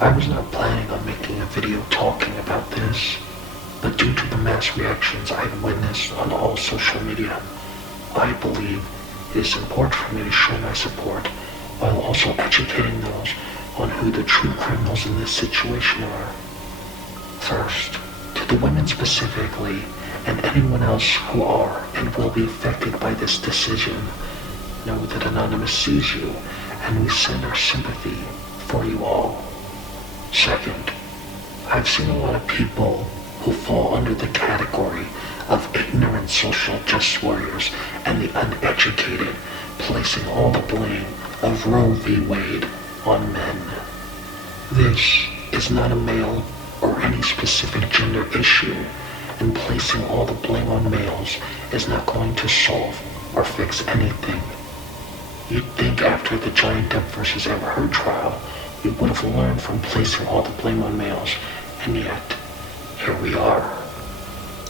I was not planning on making a video talking about this, but due to the mass reactions I have witnessed on all social media, I believe it is important for me to show my support while also educating those on who the true criminals in this situation are. First, to the women specifically, and anyone else who are and will be affected by this decision, know that Anonymous sees you, and we send our sympathy for you all. Second, I've seen a lot of people who fall under the category of ignorant social justice warriors and the uneducated, placing all the blame of Roe v. Wade on men. This is not a male or any specific gender issue, and placing all the blame on males is not going to solve or fix anything. You'd think after the Johnny Depp vs. Amber Heard trial, we would have learned from placing all the blame on males, and yet, here we are.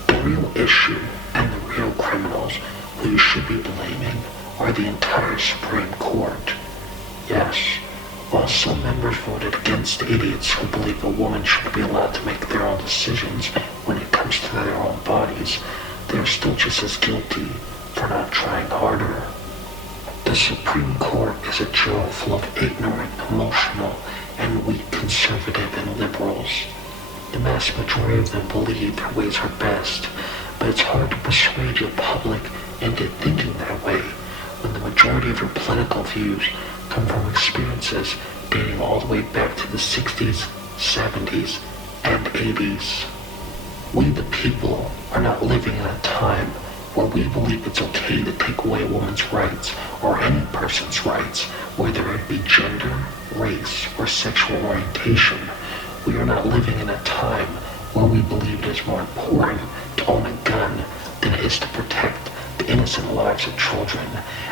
The real issue and the real criminals who you should be blaming are the entire Supreme Court. Yes, while some members voted against idiots who believe a woman should be allowed to make their own decisions when it comes to their own bodies, they are still just as guilty for not trying harder. The Supreme Court is a jail full of ignorant, emotional, and weak conservative and liberals. The mass majority of them believe their ways are best, but it's hard to persuade your public into thinking that way when the majority of your political views come from experiences dating all the way back to the 60s, 70s, and 80s. We the people are not living in a time where we believe it's okay to take away a woman's rights or any person's rights, whether it be gender, race, or sexual orientation. We are not living in a time where we believe it is more important to own a gun than it is to protect the innocent lives of children,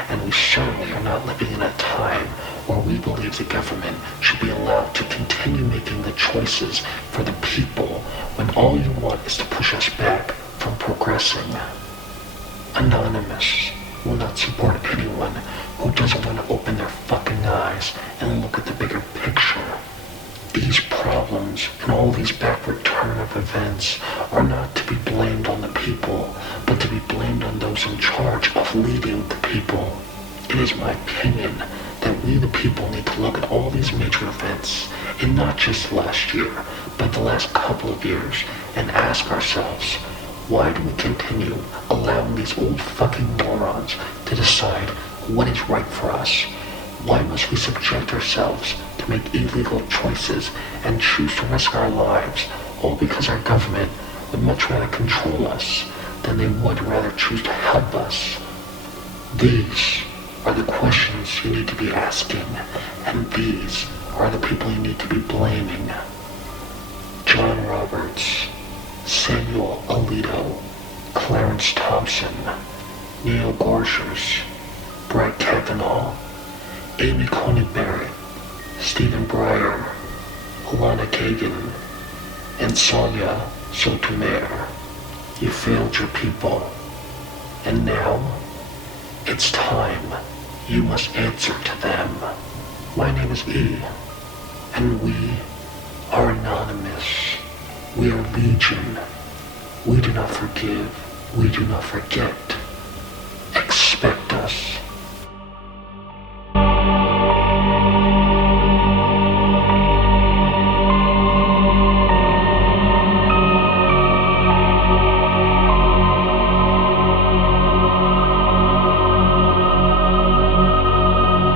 and we certainly are not living in a time where we believe the government should be allowed to continue making the choices for the people when all you want is to push us back from progressing. Anonymous will not support anyone who doesn't want to open their fucking eyes and look at the bigger picture. These problems and all these backward turn of events are not to be blamed on the people, but to be blamed on those in charge of leading the people. It is my opinion that we the people need to look at all these major events, and not just last year, but the last couple of years, and ask ourselves, why do we continue allowing these old fucking morons to decide what is right for us? Why must we subject ourselves to make illegal choices and choose to risk our lives, all because our government would much rather control us than they would rather choose to help us? These are the questions you need to be asking, and these are the people you need to be blaming. John Roberts, Samuel Alito, Clarence Thompson, Neil Gorsuch, Brett Kavanaugh, Amy Coney Barrett, Stephen Breyer, Alana Kagan, and Sonia Sotomayor. You failed your people, and now it's time you must answer to them. My name is E, and we are anonymous. We are legion. We do not forgive. We do not forget.